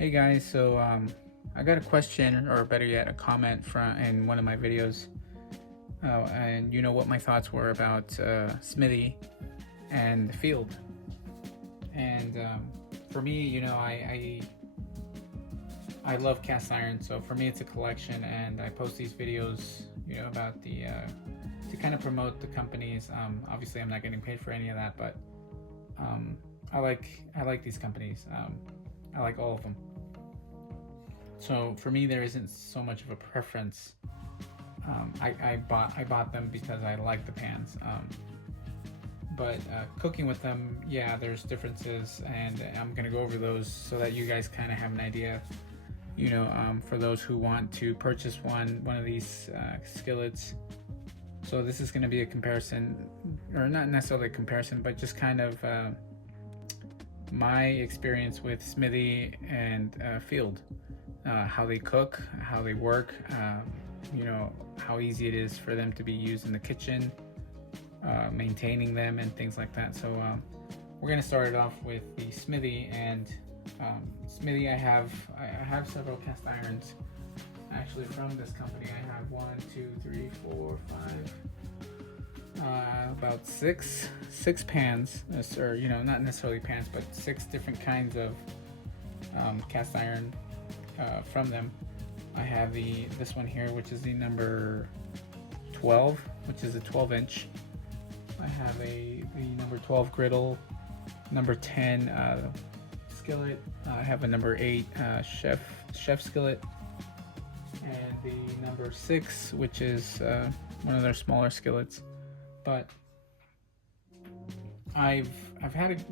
Hey guys, I got a question, or better yet, a comment from in one of my videos, and you know what my thoughts were about Smithy and the field. And for me, I love cast iron, so for me it's a collection, and I post these videos, about the to kind of promote the companies. Obviously, I'm not getting paid for any of that, but um, I like these companies. I like all of them. So for me, there isn't so much of a preference. I bought them because I like the pans. But cooking with them, yeah, there's differences, and I'm gonna go over those so that you guys kind of have an idea. For those who want to purchase one of these skillets. So this is going to be a comparison, or not necessarily a comparison, but just kind of my experience with Smithy and Field, how they cook, how they work, how easy it is for them to be used in the kitchen, maintaining them and things like that. So we're going to start it off with the Smithy. And Smithy, I have several cast irons actually from this company. I have 1, 2, 3, 4, 5, about six pans, or not necessarily pans, but 6 different kinds of cast iron from them. I have this one here, which is the number 12, which is a 12-inch. I have the number 12 griddle, number 10 skillet. I have a number 8 chef skillet, and the number 6, which is one of their smaller skillets. But I've had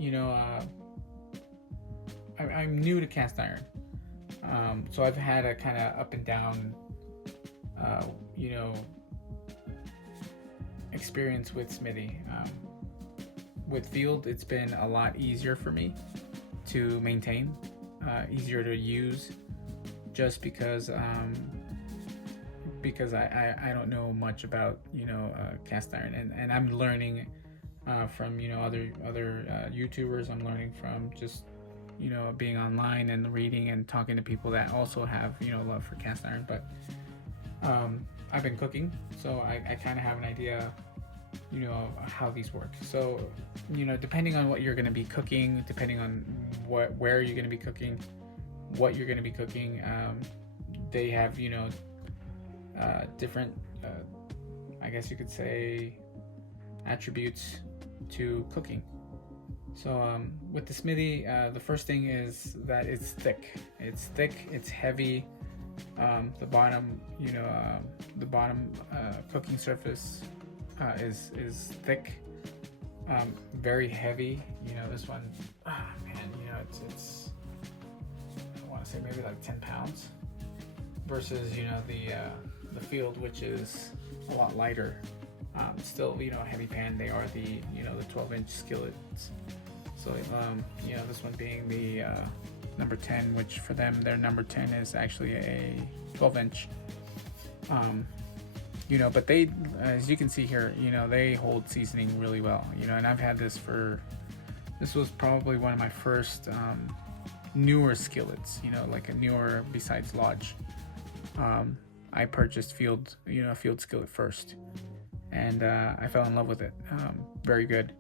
I'm new to cast iron, so I've had a kind of up and down, experience with Smithy. With Field, it's been a lot easier for me to maintain, easier to use, just because I don't know much about cast iron, and I'm learning from other YouTubers. I'm learning from just being online and reading and talking to people that also have love for cast iron. But I've been cooking, so I kind of have an idea how these work. So depending on what you're going to be cooking, depending on where you're going to be cooking, what you're going to be cooking, they have different I guess you could say attributes to cooking. So with the Smithy, the first thing is that it's thick, it's heavy. The bottom cooking surface is thick, very heavy. This one, man, it's I want to say maybe like 10 pounds versus the Field, which is a lot lighter. Still, a heavy pan. They are the 12-inch skillets. So this one being the number 10, which for them, their number 10 is actually a 12-inch. But they, as you can see here, they hold seasoning really well. And I've had this was probably one of my first newer skillets. Like a newer besides Lodge. I purchased Field, a Field skillet first, and I fell in love with it. Very good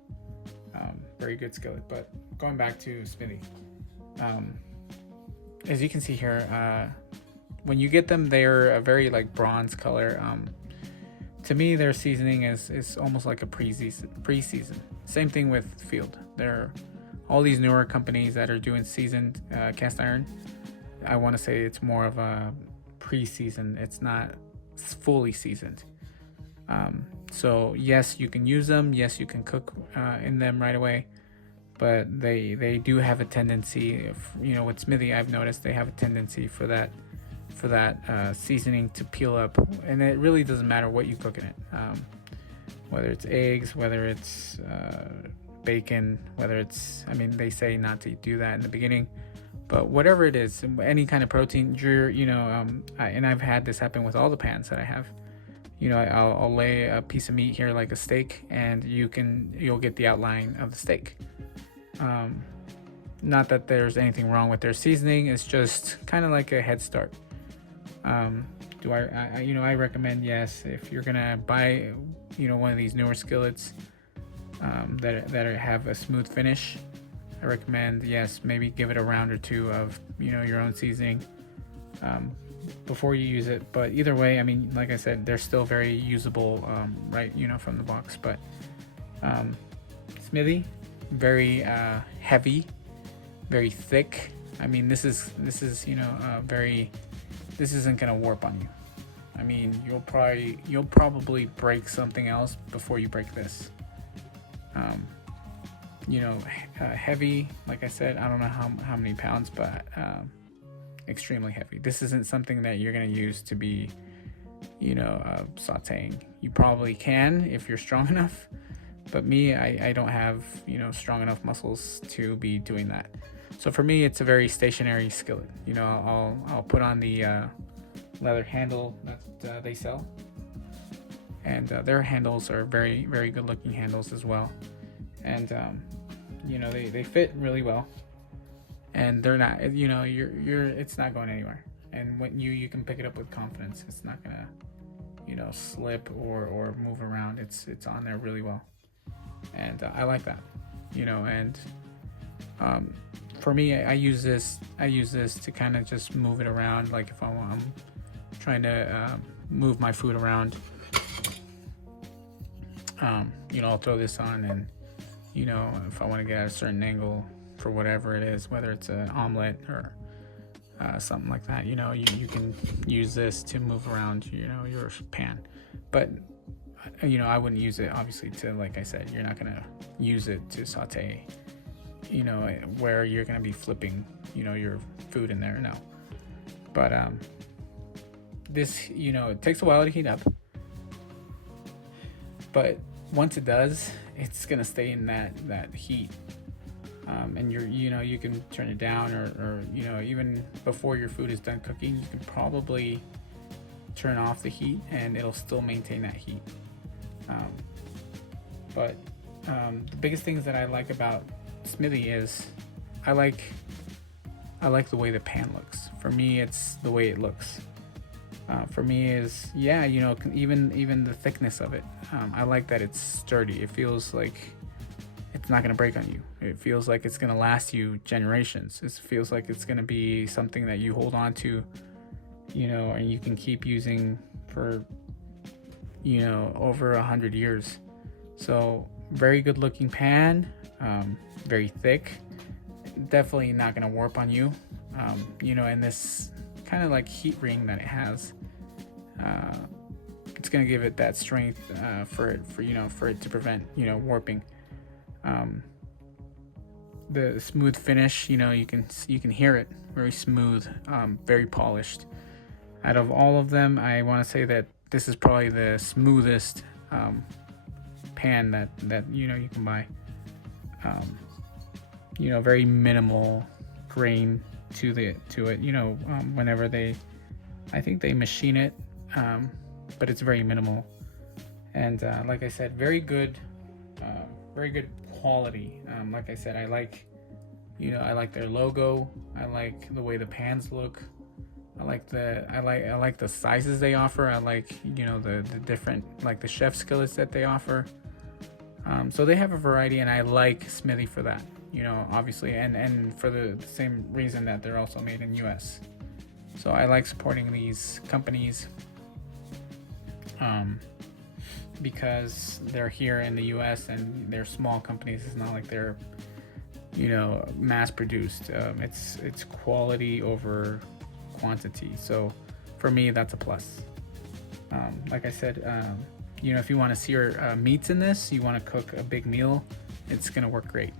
skillet. But going back to Smithy, as you can see here, when you get them, they're a very like bronze color. To me, their seasoning is almost like a pre-season. Same thing with Field. They're all these newer companies that are doing seasoned cast iron. I want to say it's more of a pre-season. It's not fully seasoned. So yes, you can use them. Yes, you can cook in them right away. But they do have a tendency, with Smithy, I've noticed they have a tendency for that seasoning to peel up, and it really doesn't matter what you cook in it, whether it's eggs, whether it's bacon, whether it's, they say not to do that in the beginning, but whatever it is, any kind of protein, and I've had this happen with all the pans that I have. I'll lay a piece of meat here like a steak, and you'll get the outline of the steak. Not that there's anything wrong with their seasoning, it's just kind of like a head start. Do I recommend, yes, if you're gonna buy one of these newer skillets that have a smooth finish, I recommend, yes, maybe give it a round or two of your own seasoning before you use it. But either way, I mean, like I said, they're still very usable, right, from the box. But Smithy, very heavy, very thick. I mean, this isn't gonna warp on you. I mean, you'll probably break something else before you break this. Heavy, like I said, I don't know how many pounds, but extremely heavy. This isn't something that you're gonna use to be sauteing. You probably can if you're strong enough, but me, I don't have strong enough muscles to be doing that. So for me, it's a very stationary skillet. I'll put on the leather handle that they sell, and their handles are very, very good looking handles as well. And they fit really well, and they're not, it's not going anywhere. And when you can pick it up with confidence, it's not gonna slip or move around. It's on there really well, and I like that. And for me, I use this to kind of just move it around. Like if I'm trying to move my food around, I'll throw this on, and if I want to get at a certain angle for whatever it is, whether it's an omelet or something like that, you can use this to move around your pan. But I wouldn't use it, obviously, to, like I said, you're not gonna use it to saute where you're gonna be flipping your food in there. No. But this it takes a while to heat up, but once it does, it's gonna stay in that heat, and you can turn it down, or even before your food is done cooking, you can probably turn off the heat and it'll still maintain that heat. But the biggest things that I like about Smithy is I like the way the pan looks. For me, it's the way it looks. For me is, even the thickness of it. I like that it's sturdy. It feels like it's not going to break on you. It feels like it's going to last you generations. It feels like it's going to be something that you hold on to, and you can keep using for, over 100 years. So very good looking pan, very thick, definitely not going to warp on you. And this kind of like heat ring that it has, it's going to give it that strength for it to prevent warping. The smooth finish, you can hear it, very smooth, very polished. Out of all of them, I want to say that this is probably the smoothest pan that you can buy. Very minimal grain to it. Whenever I think they machine it, but it's very minimal. And like I said, very good quality. Like I said, I like their logo. I like the way the pans look. I like the sizes they offer. I like the different, like the chef skillets that they offer. So they have a variety, and I like Smithy for that. Obviously, and for the same reason that they're also made in US. So I like supporting these companies because they're here in the US and they're small companies. It's not like they're mass produced. It's quality over quantity. So for me, that's a plus. Like I said, if you want to sear meats in this, you want to cook a big meal, it's going to work great.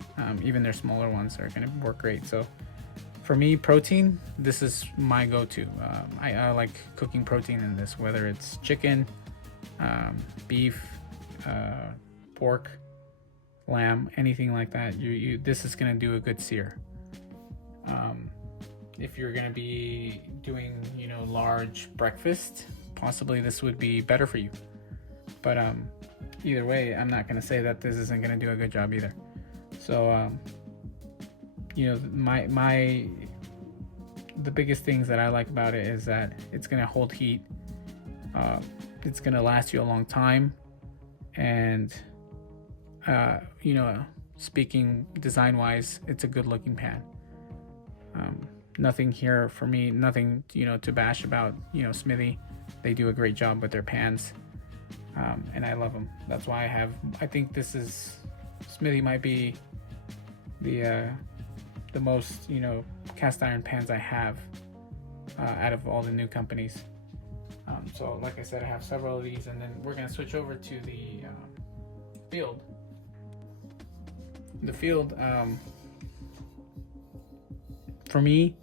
Even their smaller ones are going to work great. So for me, protein, this is my go-to. I like cooking protein in this, whether it's chicken, beef, pork, lamb, anything like that. This is going to do a good sear. If you're going to be doing large breakfast, possibly this would be better for you. But either way, I'm not going to say that this isn't going to do a good job either. So the biggest things that I like about it is that it's gonna hold heat. It's gonna last you a long time, and speaking design wise, it's a good looking pan. Nothing here for me, nothing to bash about Smithy. They do a great job with their pans, and I love them. That's why I think Smithy might be the most cast iron pans I have out of all the new companies. So like I said, I have several of these, and then we're gonna switch over to the Field. The Field, for me,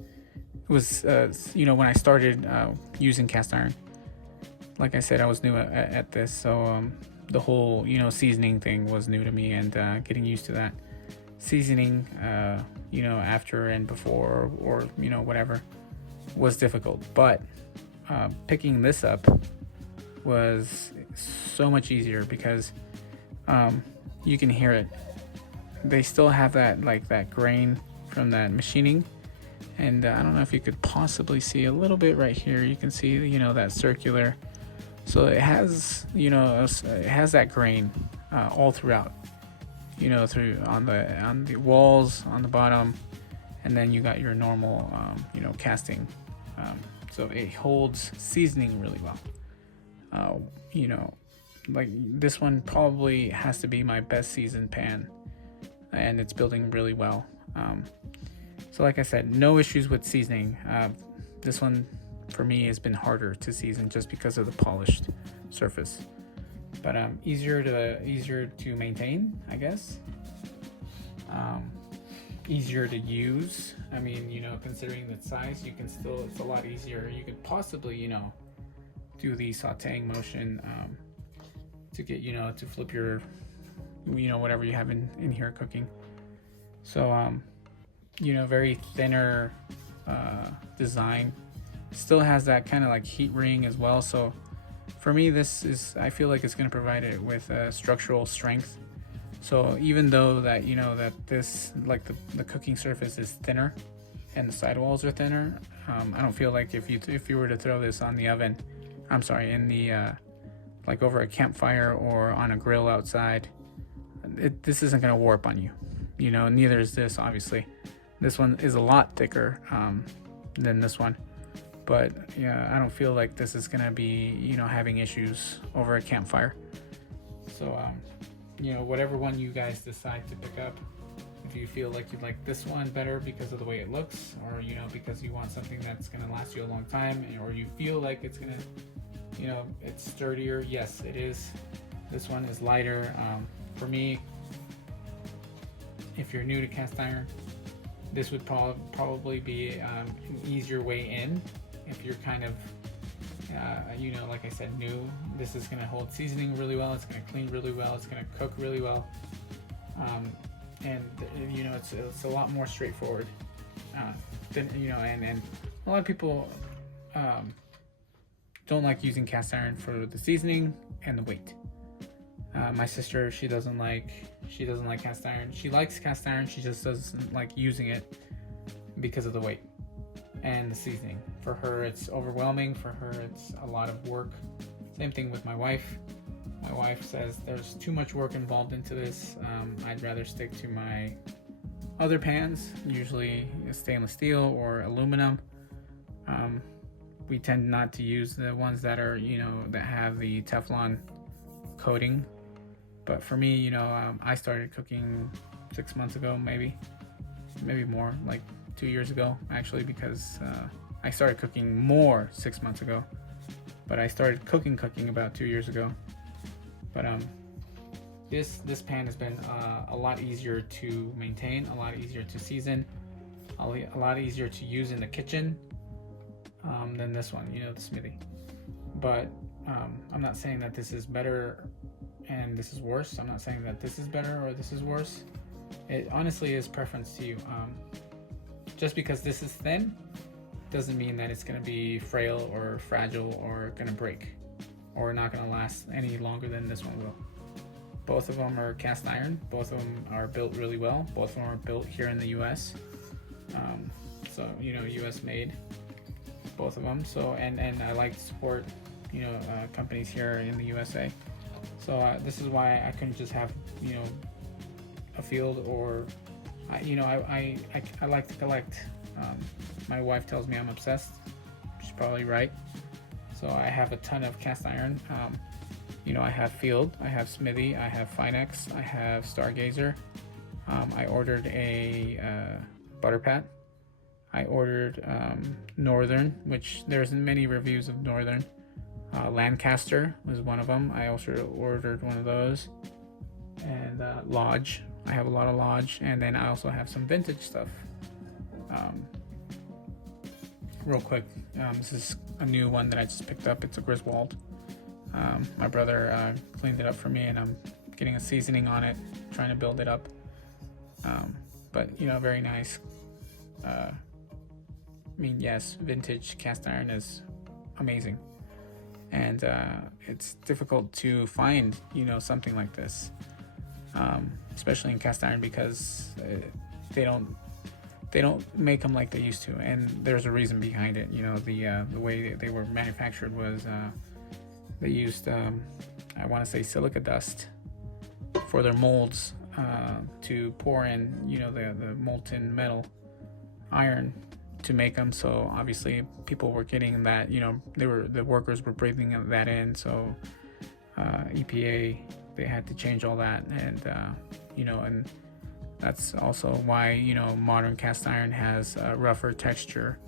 was when I started using cast iron. Like I said, I was new at this, so the whole seasoning thing was new to me, and getting used to that seasoning after and before, or whatever, was difficult. But picking this up was so much easier because you can hear it. They still have that grain from that machining, and I don't know if you could possibly see a little bit right here. You can see that circular, so it has that grain all throughout, through on the walls, on the bottom, and then you got your normal casting. So it holds seasoning really well. Like this one probably has to be my best seasoned pan, and it's building really well. So like I said, no issues with seasoning. This one for me has been harder to season just because of the polished surface, but easier to maintain, I guess. Easier to use. I mean, considering the size, it's a lot easier. You could possibly do the sauteing motion to get to flip your whatever you have in here cooking. So very thinner design, still has that kind of like heat ring as well. So for me, I feel like it's going to provide it with structural strength. So even though that that this, like the cooking surface is thinner and the sidewalls are thinner, I don't feel like if you were to throw this on the oven, in the like over a campfire or on a grill outside, this isn't going to warp on you. Neither is this, obviously. This one is a lot thicker than this one, but I don't feel like this is going to be having issues over a campfire. So whatever one you guys decide to pick up, if you feel like you like this one better because of the way it looks, or because you want something that's going to last you a long time, or you feel like it's going to it's sturdier, yes it is. This one is lighter. For me, if you're new to cast iron, this would probably be an easier way in. If you're kind of like I said, new, this is going to hold seasoning really well, it's going to clean really well, it's going to cook really well, and it's a lot more straightforward than and a lot of people don't like using cast iron for the seasoning and the weight. My sister, she doesn't like cast iron. She likes cast iron, she just doesn't like using it because of the weight and the seasoning. For her, it's overwhelming. For her, it's a lot of work. Same thing with my wife. My wife says there's too much work involved into this. I'd rather stick to my other pans, usually stainless steel or aluminum. We tend not to use the ones that are that have the Teflon coating. But for me, I started cooking 6 months ago, maybe more, like 2 years ago, actually, because I started cooking more 6 months ago, but I started cooking about 2 years ago. But this pan has been a lot easier to maintain, a lot easier to season, a lot easier to use in the kitchen than this one, the Smithy. But I'm not saying that this is better and this is worse. I'm not saying that this is better or this is worse. It honestly is preference to you. Just because this is thin doesn't mean that it's going to be frail or fragile or going to break or not going to last any longer than this one will. Both of them are cast iron. Both of them are built really well. Both of them are built here in the US. So US made, both of them. So and I like to support companies here in the USA. So this is why I couldn't just have a field, or I like to collect. My wife tells me I'm obsessed. She's probably right. So I have a ton of cast iron. I have Field, I have Smithy, I have Finex, I have Stargazer. I ordered a butter pat. I ordered Northern, which there's many reviews of Northern. Lancaster was one of them. I also ordered one of those. And Lodge. I have a lot of Lodge. And then I also have some vintage stuff. Real quick, this is a new one that I just picked up. It's a Griswold. My brother cleaned it up for me, and I'm getting a seasoning on it, trying to build it up. But very nice. Yes, vintage cast iron is amazing, and it's difficult to find something like this, especially in cast iron, because they don't make them like they used to, and there's a reason behind it. The way they were manufactured was they used I want to say silica dust for their molds to pour in the molten metal iron to make them. So obviously people were getting that, the workers were breathing that in. So EPA, they had to change all that, and and that's also why modern cast iron has a rougher texture,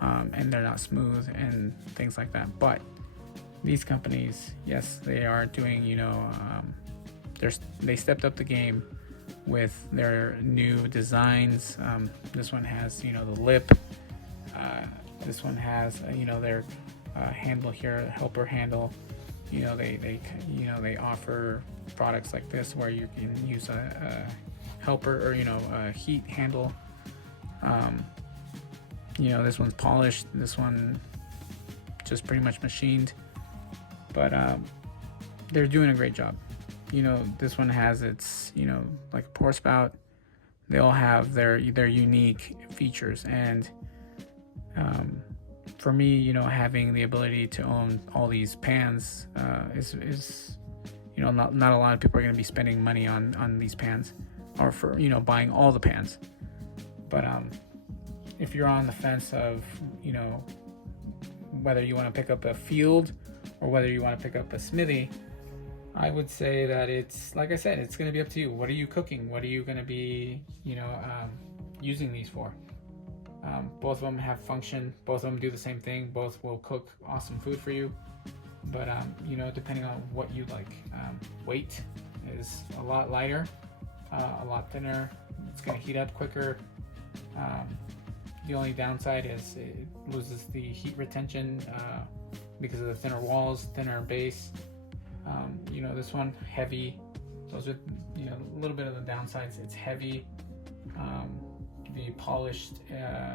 and they're not smooth and things like that. But these companies, yes, they are doing they stepped up the game with their new designs. This one has the lip. This one has their handle here, helper handle. They offer products like this where you can use a helper, or a heat handle. This one's polished. This one just pretty much machined. But they're doing a great job. This one has its like a pour spout. They all have their unique features, and for me, having the ability to own all these pans is not a lot of people are going to be spending money on these pans, or for buying all the pans. But if you're on the fence of whether you want to pick up a Field or whether you want to pick up a Smithy, I would say that it's, like I said, it's going to be up to you. What are you cooking? What are you going to be using these for? Both of them have function. Both of them do the same thing. Both will cook awesome food for you. But depending on what you like. Weight is a lot lighter, a lot thinner. It's going to heat up quicker. The only downside is it loses the heat retention because of the thinner walls, thinner base. This one heavy. Those are a little bit of the downsides. It's heavy. The polished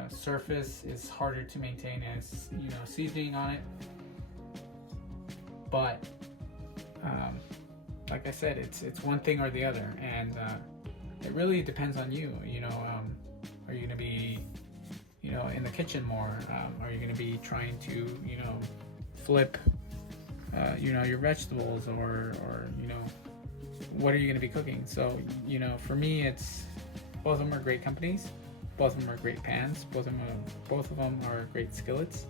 surface is harder to maintain as seasoning on it. But like I said, it's one thing or the other, and it really depends on you. Are you going to be in the kitchen more? Are you going to be trying to flip your vegetables, or what are you going to be cooking? So for me, it's both of them are great companies. Both of them are great pans. Both of them are great skillets.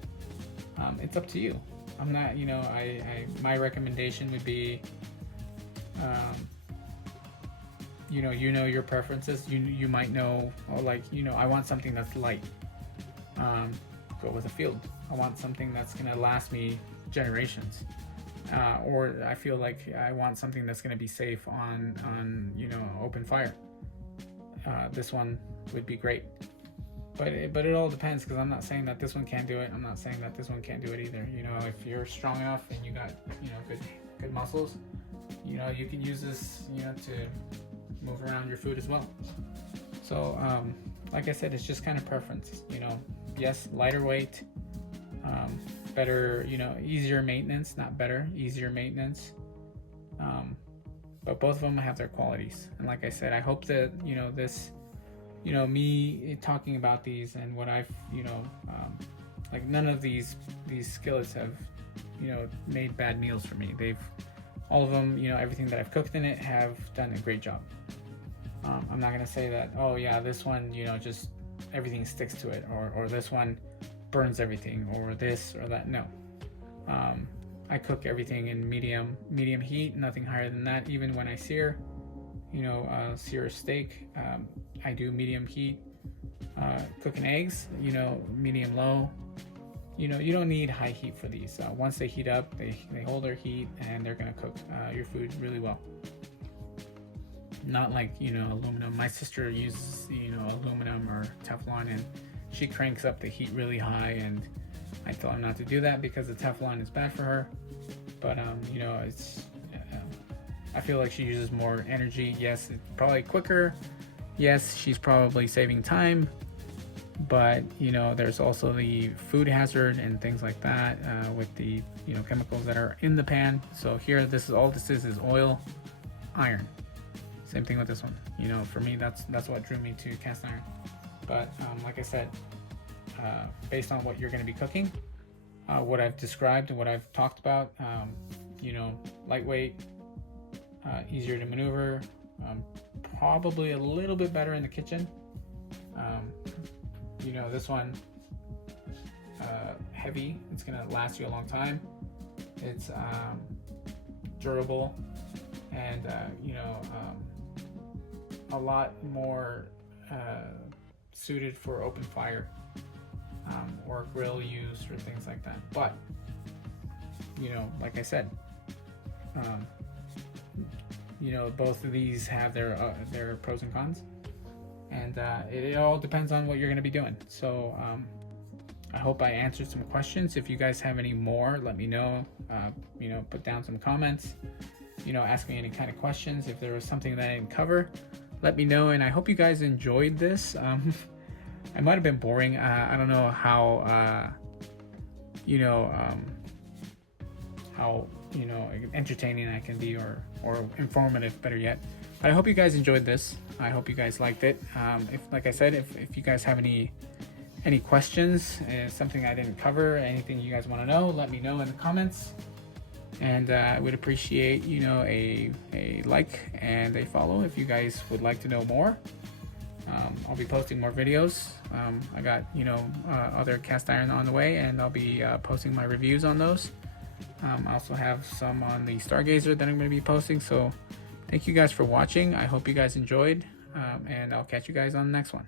It's up to you. I'm not, my recommendation would be, your preferences. You might know, I want something that's light. Go with a Field. I want something that's gonna last me generations. Or I feel like I want something that's gonna be safe on open fire. This one would be great. But it all depends, because I'm not saying that this one can't do it. I'm not saying that this one can't do it either. If you're strong enough and you got good muscles, you can use this to move around your food as well. So like I said, it's just kind of preference. Yes, lighter weight, better, easier maintenance, not better, easier maintenance. But both of them have their qualities, and like I said, I hope that this you know, me talking about these and what I've, you know, like none of these skillets have, you know, made bad meals for me. They've, all of them, you know, everything that I've cooked in it have done a great job. I'm not gonna say that, oh yeah, this one, you know, just everything sticks to it, or this one burns everything, or this or that. No. I cook everything in medium heat, nothing higher than that. Even when I sear, you know, sear a steak, I do medium heat. Cooking eggs, you know, medium low. You know, you don't need high heat for these. Once they heat up, they hold their heat, and they're gonna cook your food really well. Not like, you know, aluminum. My sister uses, you know, aluminum or Teflon, and she cranks up the heat really high, and I tell her not to do that because the Teflon is bad for her. But you know, it's I feel like she uses more energy. Yes, it's probably quicker. Yes, she's probably saving time, but you know, there's also the food hazard and things like that with the, you know, chemicals that are in the pan. So here, this is oil, iron. Same thing with this one. You know, for me, that's what drew me to cast iron. But like I said, based on what you're going to be cooking, what I've described and what I've talked about, you know, lightweight, easier to maneuver, probably a little bit better in the kitchen. You know, this one, heavy, it's going to last you a long time. It's durable, and you know, a lot more suited for open fire or grill use or things like that. But you know, like I said, you know, both of these have their pros and cons, and it all depends on what you're going to be doing. So I hope I answered some questions. If you guys have any more, let me know. You know, put down some comments. You know, ask me any kind of questions. If there was something that I didn't cover, let me know. And I hope you guys enjoyed this. I might have been boring. I don't know how you know, how, you know, entertaining I can be, or informative, better yet. But I hope you guys enjoyed this. I hope you guys liked it. If, like I said, if you guys have any questions, something I didn't cover, anything you guys want to know, let me know in the comments. And I would appreciate, you know, a like and a follow if you guys would like to know more. I'll be posting more videos. I got, you know, other cast iron on the way, and I'll be posting my reviews on those. I also have some on the Stargazer that I'm going to be posting. So thank you guys for watching. I hope you guys enjoyed, and I'll catch you guys on the next one.